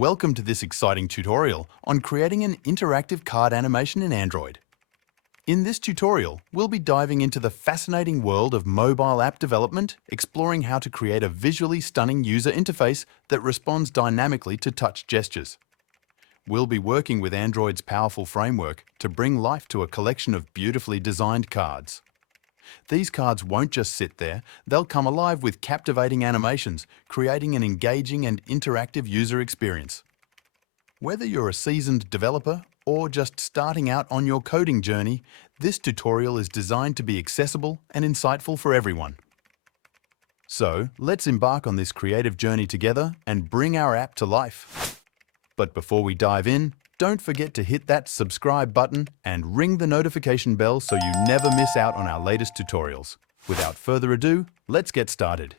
Welcome to this exciting tutorial on creating an interactive card animation in Android. In this tutorial, we'll be diving into the fascinating world of mobile app development, exploring how to create a visually stunning user interface that responds dynamically to touch gestures. We'll be working with Android's powerful framework to bring life to a collection of beautifully designed cards. These cards won't just sit there, they'll come alive with captivating animations, creating an engaging and interactive user experience. Whether you're a seasoned developer or just starting out on your coding journey, this tutorial is designed to be accessible and insightful for everyone. So, let's embark on this creative journey together and bring our app to life. But before we dive in, don't forget to hit that subscribe button and ring the notification bell so you never miss out on our latest tutorials. Without further ado, let's get started.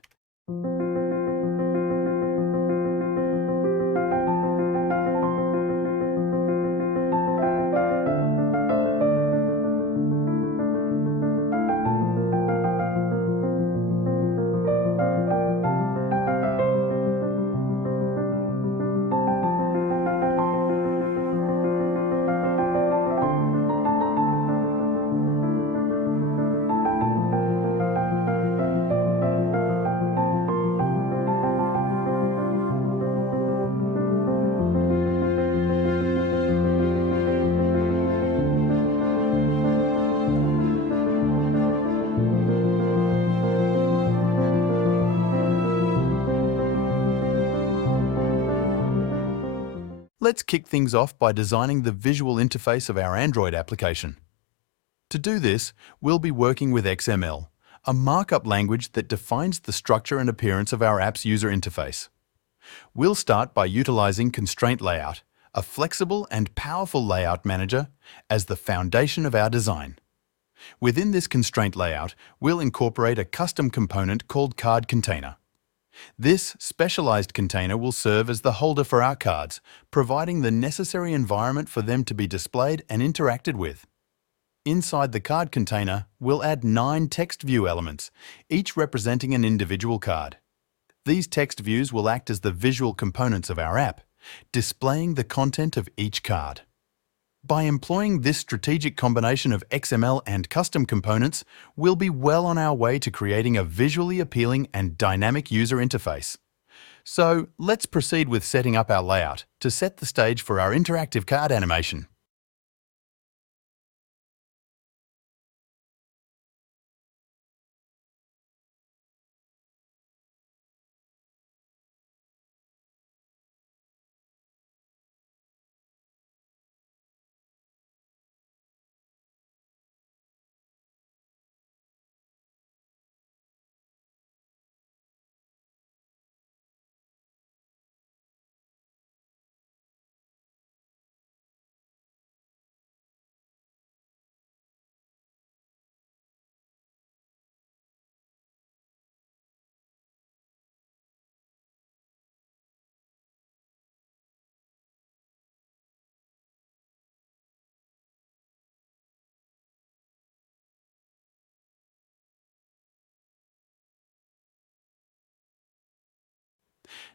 Let's kick things off by designing the visual interface of our Android application. To do this, we'll be working with XML, a markup language that defines the structure and appearance of our app's user interface. We'll start by utilizing Constraint Layout, a flexible and powerful layout manager, as the foundation of our design. Within this constraint layout, we'll incorporate a custom component called Card Container. This specialized container will serve as the holder for our cards, providing the necessary environment for them to be displayed and interacted with. Inside the card container, we'll add 9 text view elements, each representing an individual card. These text views will act as the visual components of our app, displaying the content of each card. By employing this strategic combination of XML and custom components, we'll be well on our way to creating a visually appealing and dynamic user interface. So, let's proceed with setting up our layout to set the stage for our interactive card animation.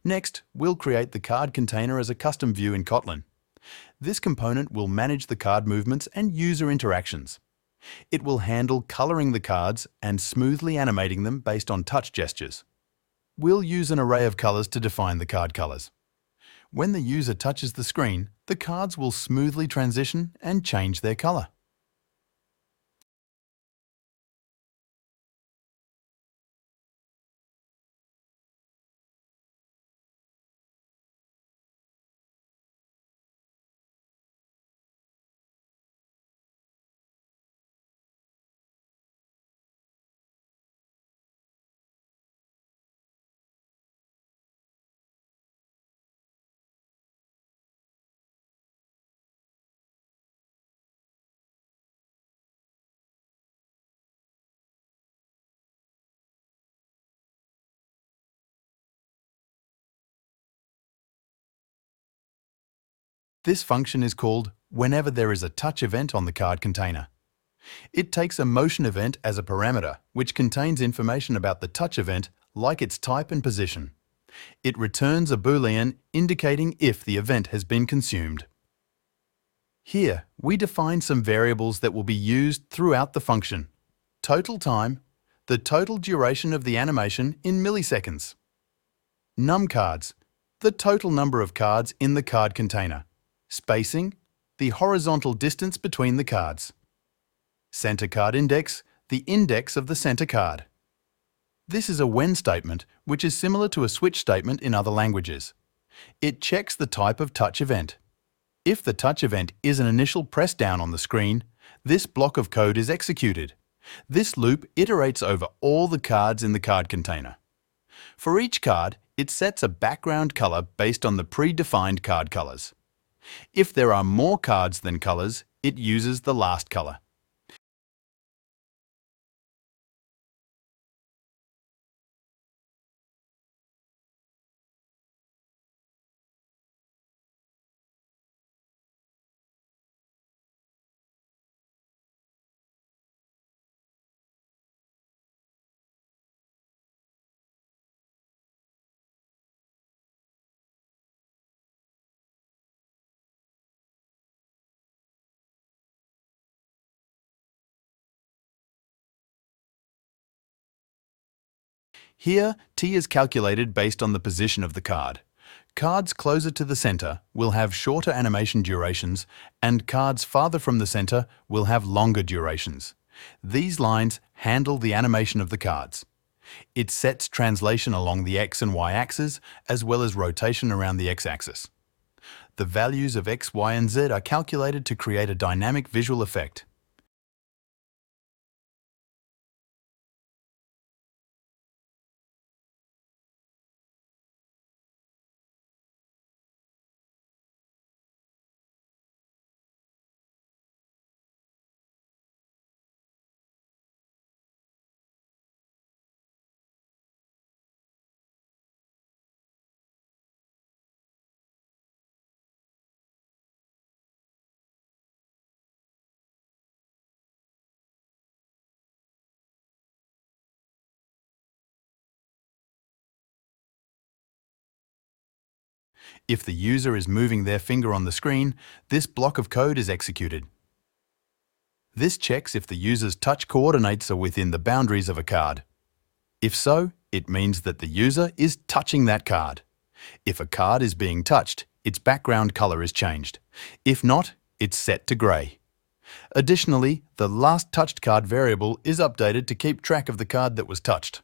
Next, we'll create the card container as a custom view in Kotlin. This component will manage the card movements and user interactions. It will handle coloring the cards and smoothly animating them based on touch gestures. We'll use an array of colors to define the card colors. When the user touches the screen, the cards will smoothly transition and change their color. This function is called whenever there is a touch event on the card container. It takes a motion event as a parameter, which contains information about the touch event, like its type and position. It returns a Boolean indicating if the event has been consumed. Here, we define some variables that will be used throughout the function. Total time, the total duration of the animation in milliseconds. Num cards, the total number of cards in the card container. Spacing, the horizontal distance between the cards. Center card index, the index of the center card. This is a when statement, which is similar to a switch statement in other languages. It checks the type of touch event. If the touch event is an initial press down on the screen, this block of code is executed. This loop iterates over all the cards in the card container. For each card, it sets a background color based on the predefined card colors. If there are more cards than colors, it uses the last color. Here, T is calculated based on the position of the card. Cards closer to the center will have shorter animation durations, and cards farther from the center will have longer durations. These lines handle the animation of the cards. It sets translation along the X and Y axes, as well as rotation around the X axis. The values of X, Y, and Z are calculated to create a dynamic visual effect. If the user is moving their finger on the screen, this block of code is executed. This checks if the user's touch coordinates are within the boundaries of a card. If so, it means that the user is touching that card. If a card is being touched, its background color is changed. If not, it's set to gray. Additionally, the last touched card variable is updated to keep track of the card that was touched.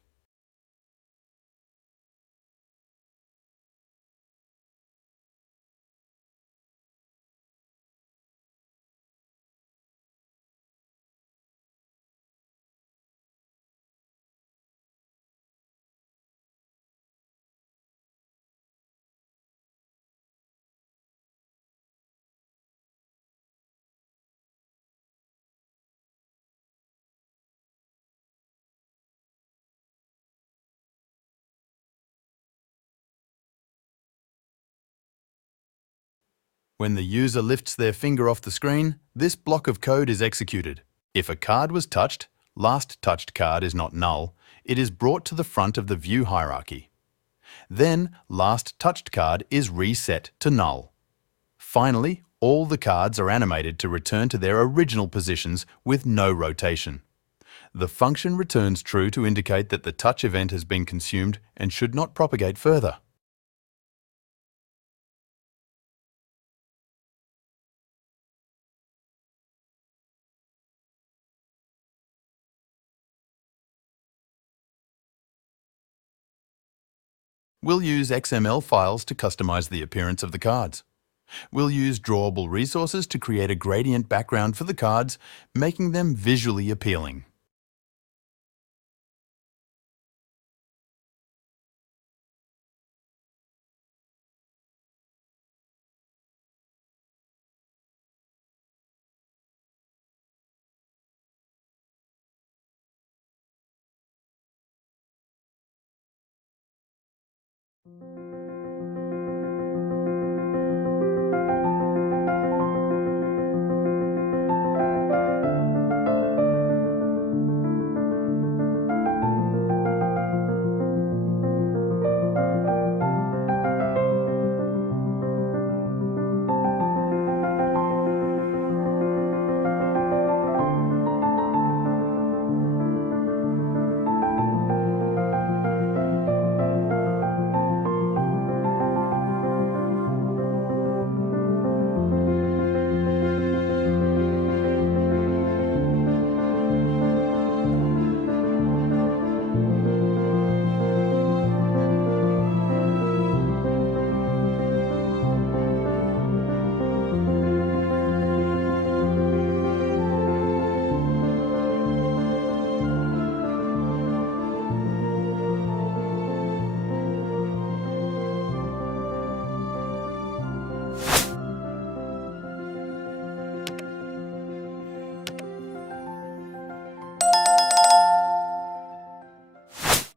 When the user lifts their finger off the screen, this block of code is executed. If a card was touched, last touched card is not null, it is brought to the front of the view hierarchy. Then, last touched card is reset to null. Finally, all the cards are animated to return to their original positions with no rotation. The function returns true to indicate that the touch event has been consumed and should not propagate further. We'll use XML files to customize the appearance of the cards. We'll use drawable resources to create a gradient background for the cards, making them visually appealing.